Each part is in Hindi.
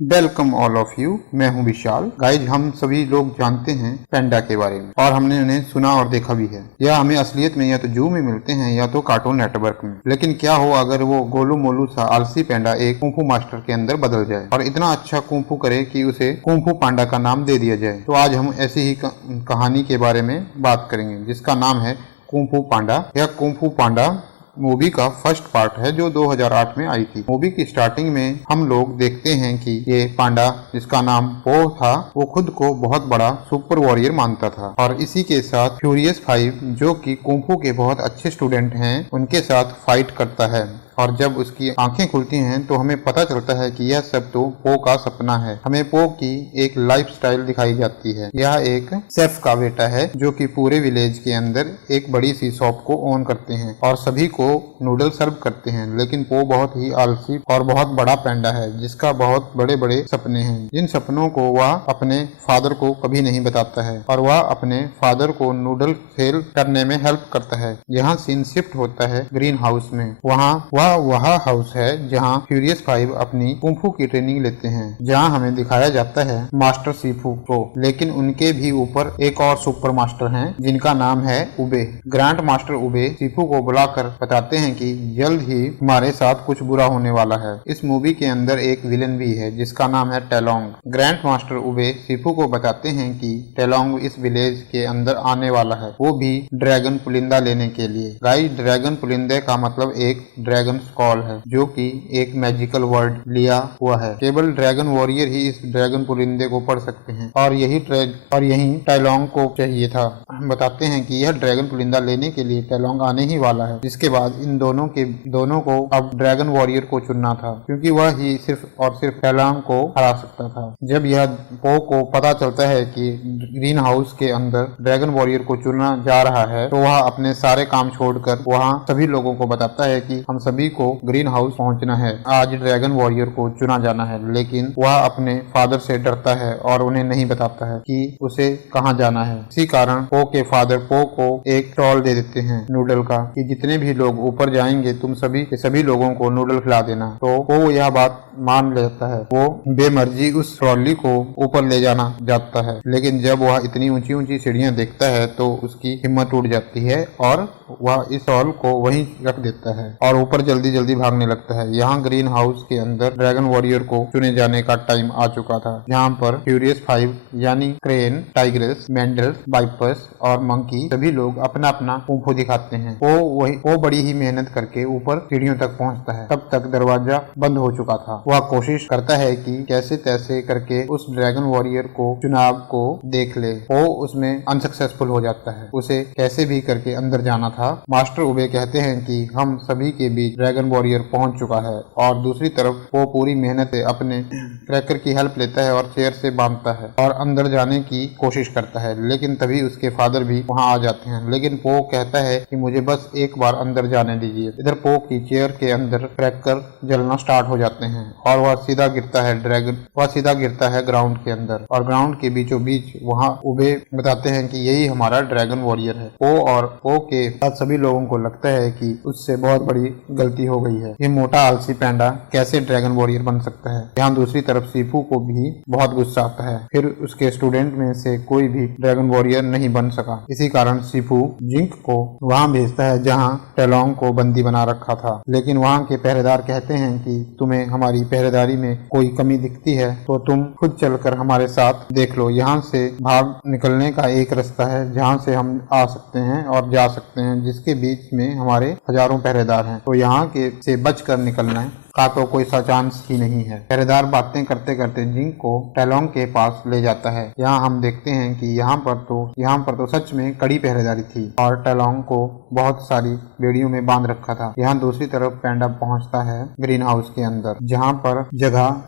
Welcome all of you. मैं हूं विशाल। गाइज, हम सभी लोग जानते हैं पैंडा के बारे में और हमने उन्हें सुना और देखा भी है। यह हमें असलियत में या तो जू में मिलते हैं या तो कार्टून नेटवर्क में। लेकिन क्या हो अगर वो गोलू मोलू सा आलसी पैंडा एक कुंफू मास्टर के अंदर बदल जाए और इतना अच्छा कुंफू करे कि उसे कुंफू पांडा का नाम दे दिया जाए। तो आज हम ऐसी ही कहानी के बारे में बात करेंगे जिसका नाम है कुंफू पांडा। यह कुंफू पांडा मूवी का फर्स्ट पार्ट है जो 2008 में आई थी। मूवी की स्टार्टिंग में हम लोग देखते हैं कि ये पांडा, जिसका नाम पो था, वो खुद को बहुत बड़ा सुपर वॉरियर मानता था और इसी के साथ फ्यूरियस 5 जो कि कुंफू के बहुत अच्छे स्टूडेंट हैं, उनके साथ फाइट करता है। और जब उसकी आंखें खुलती हैं तो हमें पता चलता है कि यह सब तो पो का सपना है। हमें पो की एक लाइफस्टाइल दिखाई जाती है। यह एक शेफ का बेटा है जो कि पूरे विलेज के अंदर एक बड़ी सी शॉप को ओन करते हैं और सभी को नूडल सर्व करते हैं। लेकिन पो बहुत ही आलसी और बहुत बड़ा पैंडा है जिसका बहुत बड़े बड़े सपने हैं, जिन सपनों को वह अपने फादर को कभी नहीं बताता है और वह अपने फादर को नूडल सेल करने में हेल्प करता है। यहाँ सीन शिफ्ट होता है ग्रीन हाउस में। वह हाउस है जहाँ फ्यूरियस 5 अपनी कुंफू की ट्रेनिंग लेते हैं, जहाँ हमें दिखाया जाता है मास्टर सीफू को। लेकिन उनके भी ऊपर एक और सुपर मास्टर हैं जिनका नाम है उबे। ग्रैंड मास्टर उबे सीफू को बुलाकर बताते हैं कि जल्द ही हमारे साथ कुछ बुरा होने वाला है। इस मूवी के अंदर एक विलन भी है जिसका नाम है टेलोंग। ग्रैंड मास्टर उबे सीफू को बताते हैं कि टेलोंग इस विलेज के अंदर आने वाला है, वो भी ड्रैगन पुलिंदा लेने के लिए। गाइस, ड्रैगन पुलिंदे का मतलब एक ड्रैगन कॉल है जो कि एक मैजिकल वर्ड लिया हुआ है। केवल ड्रैगन वॉरियर ही इस ड्रैगन पुलिंदे को पढ़ सकते हैं और यही टैलोंग को चाहिए था। हम बताते हैं कि यह ड्रैगन पुलिंदा लेने के लिए टैलोंग आने ही वाला है, जिसके बाद इन दोनों को अब ड्रैगन वॉरियर को चुनना था क्योंकि वह ही सिर्फ और सिर्फ टैलोंग को हरा सकता था। जब यह पो को पता चलता है कि ग्रीन हाउस के अंदर ड्रैगन वॉरियर को चुना जा रहा है तो वह अपने सारे काम छोड़कर वहाँ सभी लोगों को बताता है कि हम सभी को ग्रीन हाउस पहुंचना है, आज ड्रैगन वॉरियर को चुना जाना है। लेकिन वह अपने फादर से डरता है और उन्हें नहीं बताता है कि उसे कहाँ जाना है। इसी कारण पो के फादर पो को एक स्टॉल दे देते हैं नूडल का कि जितने भी लोग ऊपर जाएंगे तुम सभी लोगों को नूडल खिला देना। तो वो यह बात मान लेता है। वो बेमर्जी उस ट्रॉली को ऊपर ले जाना जाता है, लेकिन जब वह इतनी ऊंची ऊंची सीढ़ियां देखता है तो उसकी हिम्मत टूट जाती है और वह इस स्टॉल को वहीं रख देता है और ऊपर जल्दी जल्दी भागने लगता है। यहाँ ग्रीन हाउस के अंदर ड्रैगन वॉरियर को चुने जाने का टाइम आ चुका था, जहाँ पर फ्यूरियस 5 यानी क्रेन, टाइग्रेस, मेंडल्स, वाइपर्स और मंकी सभी लोग अपना अपना कुंफू दिखाते हैं। वो बड़ी ही मेहनत करके ऊपर सीढ़ियों तक पहुँचता है। तब तक दरवाजा बंद हो चुका था। वह कोशिश करता है कि कैसे तैसे करके उस ड्रैगन वॉरियर को चुनाव को देख ले। वो उसमें अनसक्सेसफुल हो जाता है। उसे कैसे भी करके अंदर जाना था। मास्टर उबे कहते हैं कि हम सभी के बीच ड्रैगन वॉरियर पहुंच चुका है और दूसरी तरफ वो पूरी मेहनत से अपने क्रैकर की हेल्प लेता है और चेयर से बांधता है और अंदर जाने की कोशिश करता है। लेकिन तभी उसके फादर भी वहां आ जाते हैं। लेकिन पो कहता है कि मुझे बस एक बार अंदर जाने दीजिए। इधर पो की चेयर के अंदर क्रैकर जलना स्टार्ट हो जाते हैं और वह सीधा गिरता है ग्राउंड के अंदर और ग्राउंड के बीचों बीच वहाँ उबे बताते हैं कि यही हमारा ड्रैगन वॉरियर है। पो के साथ सभी लोगों को लगता है कि उससे बहुत बड़ी गलती हो गई है। ये मोटा आलसी पैंडा कैसे ड्रैगन वॉरियर बन सकता है। यहाँ दूसरी तरफ सीफू को भी बहुत गुस्सा आता है। फिर उसके स्टूडेंट में से कोई भी ड्रैगन वॉरियर नहीं बन सका। इसी कारण सीफू जिंक को वहाँ भेजता है जहाँ टेलोंग को बंदी बना रखा था। लेकिन वहाँ के पहरेदार कहते हैं कि तुम्हें हमारी पहरेदारी में कोई कमी दिखती है तो तुम खुद चलकर हमारे साथ देख लो। यहाँ से भाग निकलने का एक रास्ता है जहाँ से हम आ सकते हैं और जा सकते हैं, जिसके बीच में हमारे हजारों पहरेदार हैं। तो यहाँ के से बचकर निकलना का तो कोई सा चांस ही नहीं है। पहरेदार बातें करते करते जिंक को टेलोंग के पास ले जाता है। यहाँ हम देखते हैं कि यहाँ पर तो सच में कड़ी पहरेदारी थी और टेलोंग को बहुत सारी बेड़ियों में बांध रखा था। यहाँ दूसरी तरफ पैंडा पहुँचता है ग्रीन हाउस के अंदर, जहाँ पर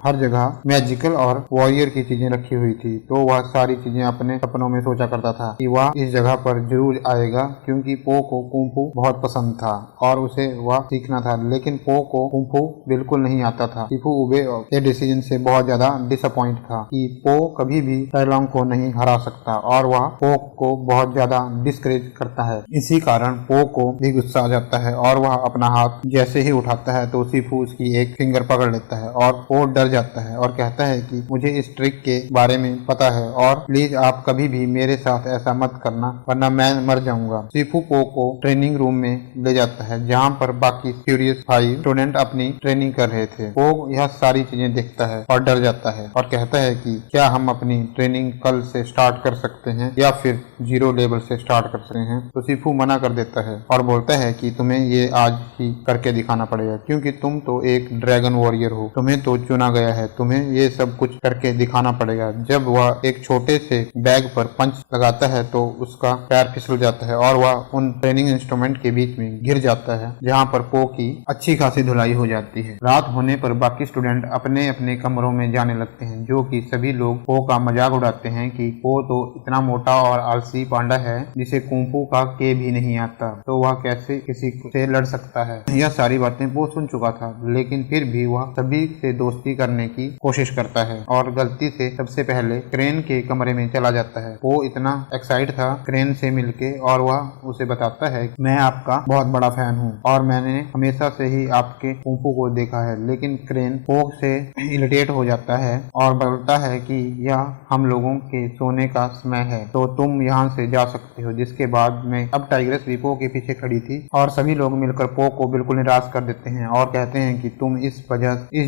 हर जगह मैजिकल और वॉरियर की चीजें रखी हुई थी। तो वह सारी चीजें अपने सपनों में सोचा करता था कि वह इस जगह पर जरूर आएगा क्योंकि पो को कुंफू बहुत पसंद था और उसे वह सीखना था। लेकिन पो को कुंफू बिल्कुल नहीं आता था। सीफू उबे के डिसीजन से बहुत ज्यादा डिसअपॉइंट था कि पो कभी भी टाइलोंग को नहीं हरा सकता और वह पो को बहुत ज्यादा डिस्करेज करता है। इसी कारण पो को भी गुस्सा आ जाता है और वह अपना हाथ जैसे ही उठाता है तो सीफू उसकी एक फिंगर पकड़ लेता है और पो डर जाता है और कहता है कि मुझे इस ट्रिक के बारे में पता है और प्लीज आप कभी भी मेरे साथ ऐसा मत करना वरना मैं मर जाऊंगा। सीफू पो को ट्रेनिंग रूम में ले जाता है जहाँ पर बाकी फ्यूरियस 5 स्टूडेंट अपनी ट्रेनिंग कर रहे थे। पो यह सारी चीजें देखता है और डर जाता है और कहता है कि क्या हम अपनी ट्रेनिंग कल से स्टार्ट कर सकते हैं या फिर 0 लेवल से स्टार्ट कर सकते हैं। तो सीफू मना कर देता है और बोलता है कि तुम्हें ये आज ही करके दिखाना पड़ेगा क्योंकि तुम तो एक ड्रैगन वॉरियर हो, तुम्हें तो चुना गया है, तुम्हें ये सब कुछ करके दिखाना पड़ेगा। जब वह एक छोटे से बैग पर पंच लगाता है तो उसका पैर फिसल जाता है और वह उन ट्रेनिंग इंस्ट्रूमेंट के बीच में गिर जाता है जहाँ पर पो की अच्छी खासी धुलाई हो जाती है। रात होने पर बाकी स्टूडेंट अपने अपने कमरों में जाने लगते हैं जो कि सभी लोग पो का मजाक उड़ाते हैं कि पो तो इतना मोटा और आलसी पांडा है जिसे कुंफू का के भी नहीं आता, तो वह कैसे किसी से लड़ सकता है। यह सारी बातें पो सुन चुका था लेकिन फिर भी वह सभी से दोस्ती करने की कोशिश करता है और गलती से सबसे पहले क्रेन के कमरे में चला जाता है। वो इतना एक्साइट था क्रेन से मिलके और वह उसे बताता है मैं आपका बहुत बड़ा फैन हूँ और मैंने हमेशा से ही आपके कुंफू को देखा है। लेकिन क्रेन पो से इरिटेट हो जाता है और बोलता है कि यह हम लोगों के सोने का समय है तो तुम यहाँ से जा सकते हो। जिसके बाद में अब टाइग्रेस भी पो के पीछे खड़ी थी और सभी लोग मिलकर पो को बिल्कुल निराश कर देते हैं और कहते हैं कि तुम इस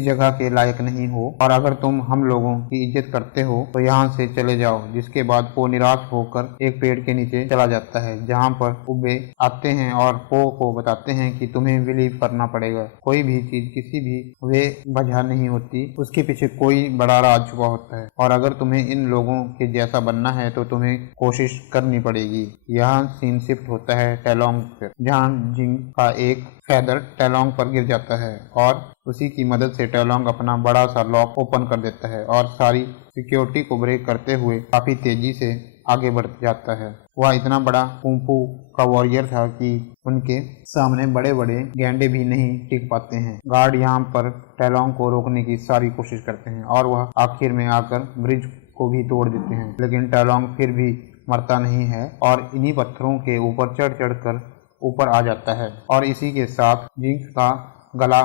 जगह के लायक नहीं हो और अगर तुम हम लोगों की इज्जत करते हो तो यहाँ से चले जाओ। जिसके बाद पो निराश होकर एक पेड़ के नीचे चला जाता है जहाँ पर उबे आते हैं और पो को बताते हैं कि तुम्हें बिलीव करना पड़ेगा, कोई भी चीज किसी भी वे वजह नहीं होती, उसके पीछे कोई बड़ा राज छुपा होता है और अगर तुम्हें इन लोगों के जैसा बनना है तो तुम्हें कोशिश करनी पड़ेगी। यहाँ सीन शिफ्ट होता है टैलोंग पर जहाँ जिंग का एक फैदर टैलोंग पर गिर जाता है और उसी की मदद से टैलोंग अपना बड़ा सा लॉक ओपन कर देता है और सारी सिक्योरिटी को ब्रेक करते हुए काफी तेजी से आगे बढ़ जाता है। वह इतना बड़ा कुंफू का वॉरियर था कि उनके सामने बड़े बड़े गैंडे भी नहीं टिक पाते हैं। गार्ड यहाँ पर टैलोंग को रोकने की सारी कोशिश करते हैं और वह आखिर में आकर ब्रिज को भी तोड़ देते हैं लेकिन टैलोंग फिर भी मरता नहीं है और इन्हीं पत्थरों के ऊपर चढ़ कर ऊपर आ जाता है और इसी के साथ जिंक का गला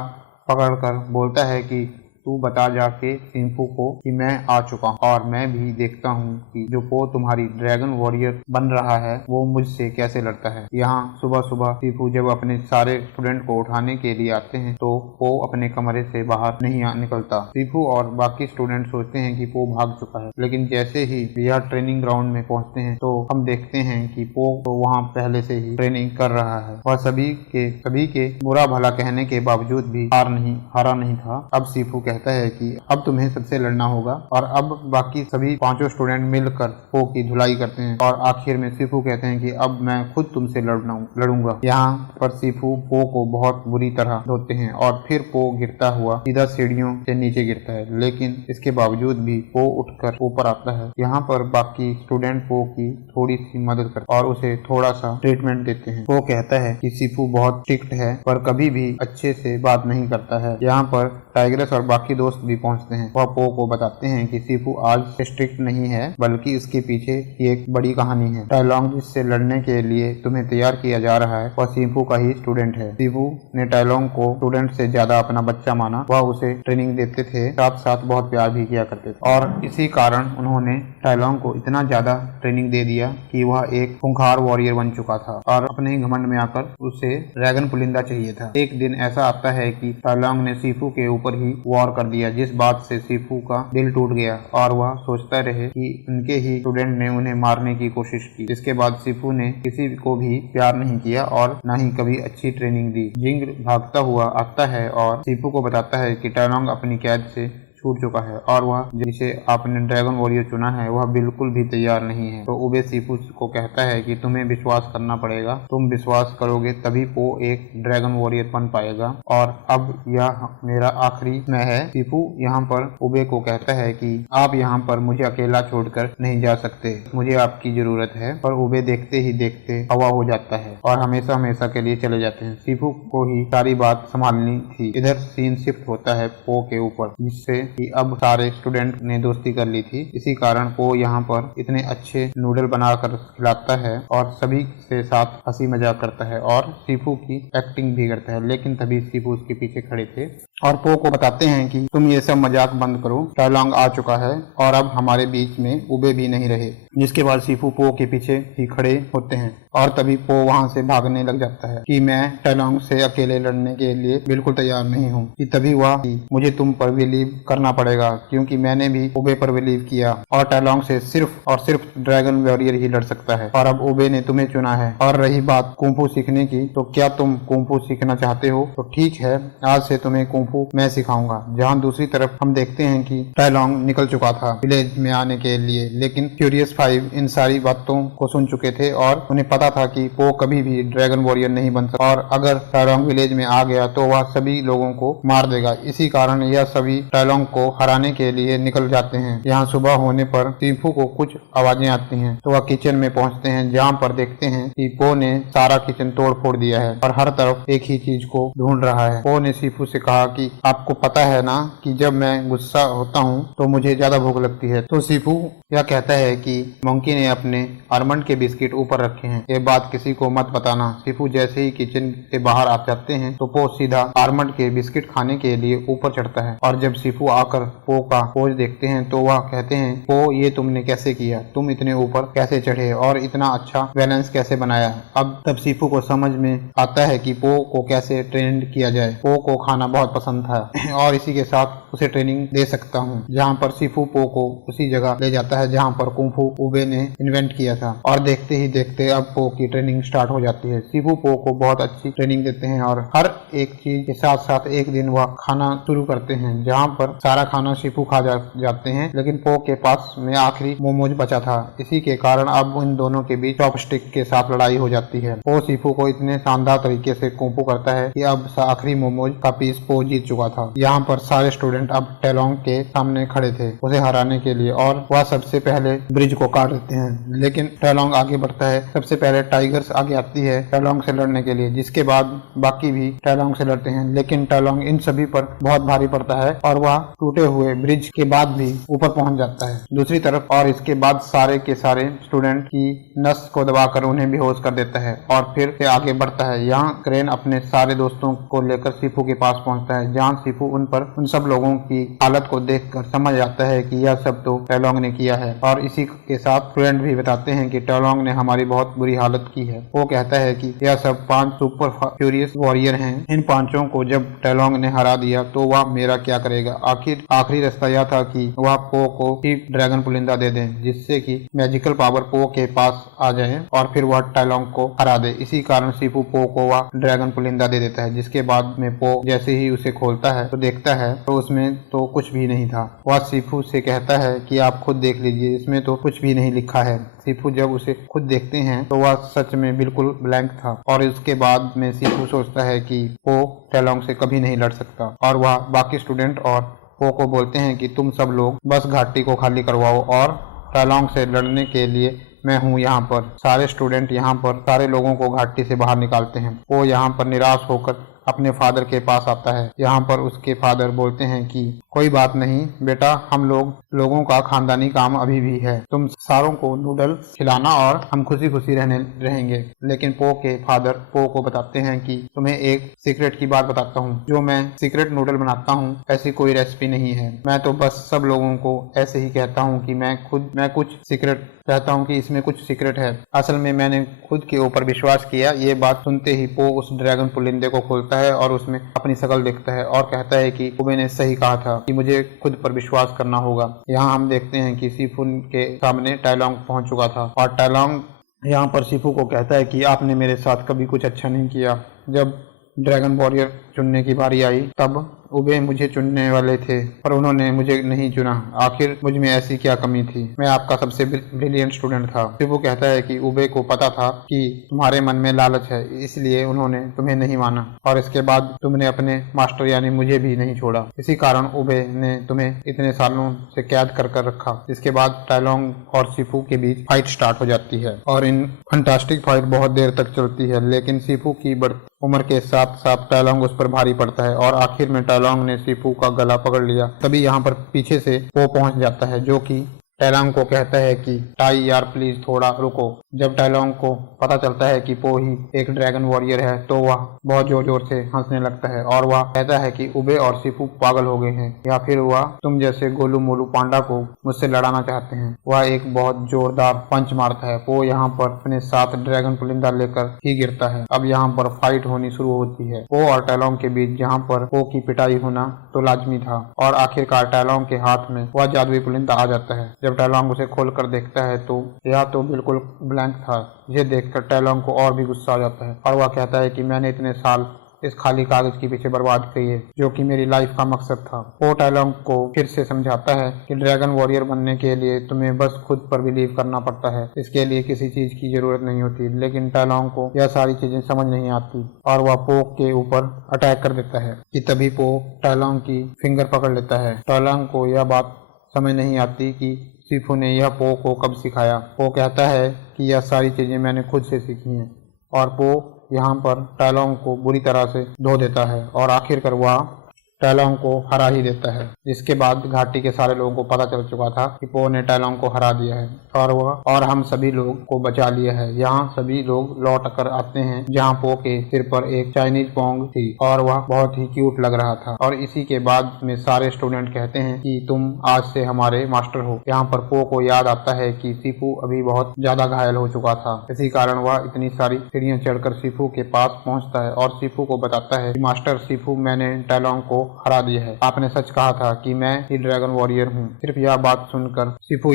पकड़कर बोलता है कि तू बता जाके सीफू को कि मैं आ चुका हूँ और मैं भी देखता हूँ कि जो पो तुम्हारी ड्रैगन वॉरियर बन रहा है वो मुझसे कैसे लड़ता है। यहाँ सुबह सुबह सीफू जब अपने सारे स्टूडेंट को उठाने के लिए आते हैं तो पो अपने कमरे से बाहर नहीं निकलता। सीफू और बाकी स्टूडेंट सोचते हैं कि पो भाग चुका है लेकिन जैसे ही यह ट्रेनिंग ग्राउंड में पहुँचते हैं तो हम देखते हैं कि पो तो वहाँ पहले से ही ट्रेनिंग कर रहा है। वह सभी के बुरा भला कहने के बावजूद भी हारा नहीं था। अब सीफू कहता है कि अब तुम्हें सबसे लड़ना होगा और अब बाकी सभी पांचों स्टूडेंट मिलकर पो की धुलाई करते हैं और आखिर में सीफू कहते हैं कि अब मैं खुद तुमसे लड़ूंगा। यहाँ पर सीफू पो को बहुत बुरी तरह धोते हैं और फिर पो गिरता हुआ सीधा सीढ़ियों से नीचे गिरता है लेकिन इसके बावजूद भी पो उठकर ऊपर आता है। यहाँ पर बाकी स्टूडेंट पो की थोड़ी सी मदद करते और उसे थोड़ा सा ट्रीटमेंट देते हैं। पो कहता है कि सीफू बहुत स्ट्रिक्ट है पर कभी भी अच्छे से बात नहीं करता है। यहाँ पर टाइग्रेस और बाकी दोस्त भी पहुंचते हैं। वह पो को बताते हैं कि सीफू आज स्ट्रिक्ट नहीं है बल्कि इसके पीछे एक बड़ी कहानी है। टाइलोंग जिससे लड़ने के लिए तुम्हें तैयार किया जा रहा है वह सीफू का ही स्टूडेंट है। सीफू ने टाइलोंग को स्टूडेंट से ज्यादा अपना बच्चा माना। वह उसे ट्रेनिंग देते थे, साथ साथ बहुत प्यार भी किया करते थे और इसी कारण उन्होंने टाइलोंग को इतना ज्यादा ट्रेनिंग दे दिया कि वह एक खूंखार वॉरियर बन चुका था और अपने ही घमंड में आकर उसे ड्रैगन पुलिंदा चाहिए था। एक दिन ऐसा आता है कि टाइलोंग ने सीफू के ऊपर ही वॉर कर दिया जिस बात से सीफू का दिल टूट गया और वह सोचता रहे कि उनके ही स्टूडेंट ने उन्हें मारने की कोशिश की। इसके बाद सीफू ने किसी को भी प्यार नहीं किया और न ही कभी अच्छी ट्रेनिंग दी। जिंग भागता हुआ आता है और सीफू को बताता है कि टाइलोंग अपनी कैद से छूट चुका है और वह जिसे आपने ड्रैगन वॉरियर चुना है वह बिल्कुल भी तैयार नहीं है। तो उबे सीफू को कहता है कि तुम्हें विश्वास करना पड़ेगा, तुम विश्वास करोगे तभी पो एक ड्रैगन वॉरियर बन पाएगा और अब यह मेरा आखिरी समय है। सीफू यहाँ पर उबे को कहता है कि आप यहाँ पर मुझे अकेला छोड़कर नहीं जा सकते, मुझे आपकी जरूरत है। पर उबे देखते ही देखते हवा हो जाता है और हमेशा हमेशा के लिए चले जाते हैं। सीफू को ही सारी बात संभालनी थी। इधर सीन शिफ्ट होता है पो के ऊपर, जिससे कि अब सारे स्टूडेंट ने दोस्ती कर ली थी। इसी कारण पो यहाँ पर इतने अच्छे नूडल बनाकर खिलाता है और सभी से साथ हंसी मजाक करता है और सीफू की एक्टिंग भी करता है। लेकिन तभी सीफू उसके पीछे खड़े थे और पो को बताते हैं कि तुम ये सब मजाक बंद करो, टाइलॉन्ग आ चुका है और अब हमारे बीच में उबे भी नहीं रहे। जिसके बाद सीफू पो के पीछे ही खड़े होते हैं और तभी पो वहां से भागने लग जाता है कि मैं टाइलॉन्ग से अकेले लड़ने के लिए बिल्कुल तैयार नहीं हूँ। कि तभी वह मुझे तुम पर बिलीव करना पड़ेगा क्योंकि मैंने भी उबे पर बिलीव किया और टाइलॉन्ग से सिर्फ और सिर्फ ड्रैगन वॉरियर ही लड़ सकता है और अब उबे ने तुम्हें चुना है। और रही बात कुंफू सीखने की, तो क्या तुम कुंफू सीखना चाहते हो? तो ठीक है, आज से तुम्हें कुंफू मैं सिखाऊंगा। जहाँ दूसरी तरफ हम देखते हैं कि टाइलॉन्ग निकल चुका था विलेज में आने के लिए, लेकिन फ्यूरियस 5 इन सारी बातों को सुन चुके थे और उन्हें पता था कि पो कभी भी ड्रैगन वॉरियर नहीं बन सकता और अगर टाइलॉन्ग विलेज में आ गया तो वह सभी लोगों को मार देगा। इसी कारण यह सभी टाइलॉन्ग को हराने के लिए निकल जाते हैं। यहाँ सुबह होने पर सीफू को कुछ आवाजें आती हैं तो वह किचन में पहुंचते हैं, जहाँ पर देखते हैं कि पो ने सारा किचन तोड़ फोड़ दिया है और हर तरफ एक ही चीज को ढूंढ रहा है। पो ने सीफू से कहा कि आपको पता है ना कि जब मैं गुस्सा होता हूँ तो मुझे ज्यादा भूख लगती है। तो सीफू यह कहता है कि मंकी ने अपने आलमंड के बिस्किट ऊपर रखे हैं, ये बात किसी को मत बताना। सीफू जैसे ही किचन से बाहर आ जाते हैं तो पो सीधा आलमंड के बिस्किट खाने के लिए ऊपर चढ़ता है और जब सीफू आकर पो का पोज देखते हैं तो वह कहते हैं पो ये तुमने कैसे किया, तुम इतने ऊपर कैसे चढ़े और इतना अच्छा बैलेंस कैसे बनाया। अब तब सीफू को समझ में आता है कि पो को कैसे ट्रेन किया जाए। पो को खाना बहुत पसंद था और इसी के साथ उसे ट्रेनिंग दे सकता हूँ। जहाँ पर सीफू पो को उसी जगह ले जाता है जहाँ पर कुंफू उबे ने इन्वेंट किया था और देखते ही देखते अब पो की ट्रेनिंग स्टार्ट हो जाती है। सीफू पो को बहुत अच्छी ट्रेनिंग देते हैं और हर एक चीज के साथ साथ एक दिन वह खाना शुरू करते हैं, जहाँ पर सारा खाना सीफू खा जाते हैं, लेकिन पो के पास में आखिरी मोमोज बचा था। इसी के कारण अब इन दोनों के बीच चॉपस्टिक के साथ लड़ाई हो जाती है। पो सीफू को इतने शानदार तरीके से कुंफू करता है कि अब आखिरी मोमोज का पीस पो जीत चुका था। यहाँ पर सारे स्टूडेंट अब टाइलॉन्ग के सामने खड़े थे उसे हराने के लिए और वह सबसे पहले ब्रिज को काट देते हैं, लेकिन टाइलॉन्ग आगे बढ़ता है। सबसे पहले टाइगर्स आगे आती है टाइलॉन्ग से लड़ने के लिए, जिसके बाद बाकी भी टाइलॉन्ग से लड़ते हैं, लेकिन टाइलॉन्ग इन सभी पर बहुत भारी पड़ता है और वह टूटे हुए ब्रिज के बाद भी ऊपर पहुंच जाता है दूसरी तरफ। और इसके बाद सारे के सारे स्टूडेंट की नस को दबाकर उन्हें बेहोश कर देता है और फिर से आगे बढ़ता है। यहाँ क्रेन अपने सारे दोस्तों को लेकर सीफू के पास पहुंचता है, जहाँ सीफू उन सब लोगों की हालत को देखकर समझ आता है कि यह सब तो टाइलॉन्ग ने किया है। और इसी के साथ स्टूडेंट भी बताते हैं कि टाइलॉन्ग ने हमारी बहुत बुरी हालत की है। वो कहता है कि यह सब 5 सुपर फ्यूरियस वॉरियर हैं, इन पांचों को जब टाइलॉन्ग ने हरा दिया तो वह मेरा क्या करेगा। आखिरी रास्ता यह था कि वह पो को ही ड्रैगन पुलिंदा दे दें, जिससे कि मैजिकल पावर पो के पास आ जाए और फिर वह टाइलॉन्ग को हरा दे। इसी कारण सीफू पो को वह ड्रैगन पुलिंदा दे देता है, जिसके बाद में पो जैसे ही उसे खोलता है तो देखता है तो उसमें तो कुछ भी नहीं था। वह सीफू से कहता है कि आप खुद देख लीजिए, इसमें तो कुछ भी नहीं लिखा है। सीफू जब उसे खुद देखते हैं तो वह सच में बिल्कुल ब्लैंक था और उसके बाद में सीफू सोचता है कि पो टाइलॉन्ग से कभी नहीं लड़ सकता और वह बाकी स्टूडेंट और पो को बोलते हैं कि तुम सब लोग बस घाटी को खाली करवाओ और टाइलॉन्ग से लड़ने के लिए मैं हूँ यहाँ पर। सारे स्टूडेंट यहाँ पर सारे लोगों को घाटी से बाहर निकालते हैं। वो यहाँ पर निराश होकर अपने फादर के पास आता है। यहाँ पर उसके फादर बोलते हैं कि कोई बात नहीं बेटा, हम लोगों का खानदानी काम अभी भी है, तुम सारों को नूडल खिलाना और हम खुशी खुशी रहेंगे। लेकिन पो के फादर पो को बताते हैं कि तुम्हें एक सीक्रेट की बात बताता हूँ, जो मैं सीक्रेट नूडल बनाता हूँ ऐसी कोई रेसिपी नहीं है। मैं तो बस सब लोगों को ऐसे ही कहता हूँ कि मैं कुछ सीक्रेट कहता हूँ कि इसमें कुछ सीक्रेट है। असल में मैंने खुद के ऊपर विश्वास किया। ये बात सुनते ही पो उस ड्रैगन पुलिंदे को खोलता है और उसमें अपनी शकल देखता है और कहता है कि उबे ने सही कहा था कि मुझे खुद पर विश्वास करना होगा। यहाँ हम देखते हैं कि सीफू के सामने टाइलॉन्ग पहुंच चुका था और टाइलॉन्ग यहाँ पर सीफू को कहता है कि आपने मेरे साथ कभी कुछ अच्छा नहीं किया। जब ड्रैगन वॉरियर चुनने की बारी आई तब उबे मुझे चुनने वाले थे पर उन्होंने मुझे नहीं चुना। आखिर मुझ में ऐसी क्या कमी थी? मैं आपका सबसे ब्रिलियंट स्टूडेंट था। शिफू कहता है कि उबे को पता था कि तुम्हारे मन में लालच है, इसलिए उन्होंने तुम्हें नहीं माना और इसके बाद तुमने अपने मास्टर यानी मुझे भी नहीं छोड़ा। इसी कारण उबे ने तुम्हें इतने सालों से कैद कर रखा। इसके बाद टाइलोंग और शिफू के बीच फाइट स्टार्ट हो जाती है और इन फंटास्टिक फाइट बहुत देर तक चलती है, लेकिन शिफू की उम्र के साथ साथ टाइलोंग उस पर भारी पड़ता है और आखिर में टाइलोंग ने शिफू का गला पकड़ लिया। तभी यहाँ पर पीछे से पो पहुंच जाता है जो कि टाइलोंग को कहता है कि टाई यार प्लीज थोड़ा रुको। जब टाइलोंग को पता चलता है कि पो ही एक ड्रैगन वॉरियर है तो वह बहुत जोर जोर से हंसने लगता है और वह कहता है कि उबे और शिफू पागल हो गए हैं या फिर वह तुम जैसे गोलू मोलू पांडा को मुझसे लड़ाना चाहते हैं। वह एक बहुत जोरदार पंच मारता है। पो यहाँ पर अपने साथ ड्रैगन पुलिंदा लेकर ही गिरता है। अब यहाँ पर फाइट होनी शुरू होती है पो और टाइलोंग के बीच, जहाँ पर पो की पिटाई होना तो लाजमी था और आखिरकार टाइलोंग के हाथ में वह जादुई पुलिंदा आ जाता है। जब टाइलोंग उसे खोलकर देखता है तो यह तो बिल्कुल ब्लैंक था। ये देखकर टाइलोंग को और भी गुस्सा आ जाता है और वह कहता है कि मैंने इतने साल इस खाली कागज के पीछे बर्बाद किए जो कि मेरी लाइफ का मकसद था। वो टाइलोंग को फिर से समझाता है कि ड्रैगन वॉरियर बनने के लिए तुम्हें बस खुद पर बिलीव करना पड़ता है, इसके लिए किसी चीज की जरूरत नहीं होती। लेकिन टाइलोंग को यह सारी चीजें समझ नहीं आती और वह पो के ऊपर अटैक कर देता है कि तभी पो टाइलोंग की फिंगर पकड़ लेता है। टाइलोंग को यह बात समझ नहीं आती कि शिफू ने यह पो को कब सिखाया। पो कहता है कि यह सारी चीजें मैंने खुद से सीखी हैं और पो यहाँ पर टाइलोंग को बुरी तरह से धो देता है और आखिरकार वह टाइलोंग को हरा ही देता है। जिसके बाद घाटी के सारे लोगों को पता चल चुका था कि पो ने टाइलोंग को हरा दिया है और हम सभी लोग को बचा लिया है। यहाँ सभी लोग लौट कर आते हैं जहाँ पो के सिर पर एक चाइनीज पोंग थी और वह बहुत ही क्यूट लग रहा था और इसी के बाद में सारे स्टूडेंट कहते हैं कि तुम आज से हमारे मास्टर हो। यहाँ पर पो को याद आता है कि शिफू अभी बहुत ज्यादा घायल हो चुका था, इसी कारण वह इतनी सारी सीढ़ियां चढ़कर शिफू के पास पहुंचता है और शिफू को बताता है कि मास्टर शिफू, मैंने टाइलोंग को हरा दिया है। आपने सच कहा था कि मैं ही ड्रैगन वॉरियर हूँ। सिर्फ यह बात सुनकर शिफू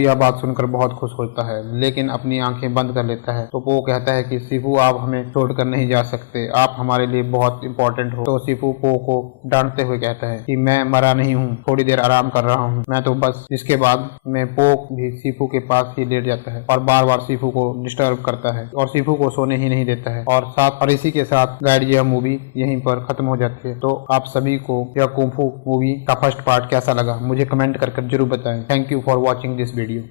बहुत खुश होता है लेकिन अपनी आंखें बंद कर लेता है। तो वो कहता है कि शिफू, आप हमें छोड़कर नहीं जा सकते, आप हमारे लिए बहुत इंपॉर्टेंट हो। तो शिफू पो को डांटते हुए कहता है कि मैं मरा नहीं हूँ, थोड़ी देर आराम कर रहा हूँ मैं तो बस। इसके बाद में पो भी शिफू के पास ही लेट जाता है और बार बार शिफू को डिस्टर्ब करता है और शिफू को सोने ही नहीं देता है और इसी के साथ गाइड यह मूवी यहीं पर खत्म हो जाती है। तो आप सभी को यह कुंग फू मूवी का फर्स्ट पार्ट कैसा लगा मुझे कमेंट कर जरूर बताएं। Thank you for watching this video.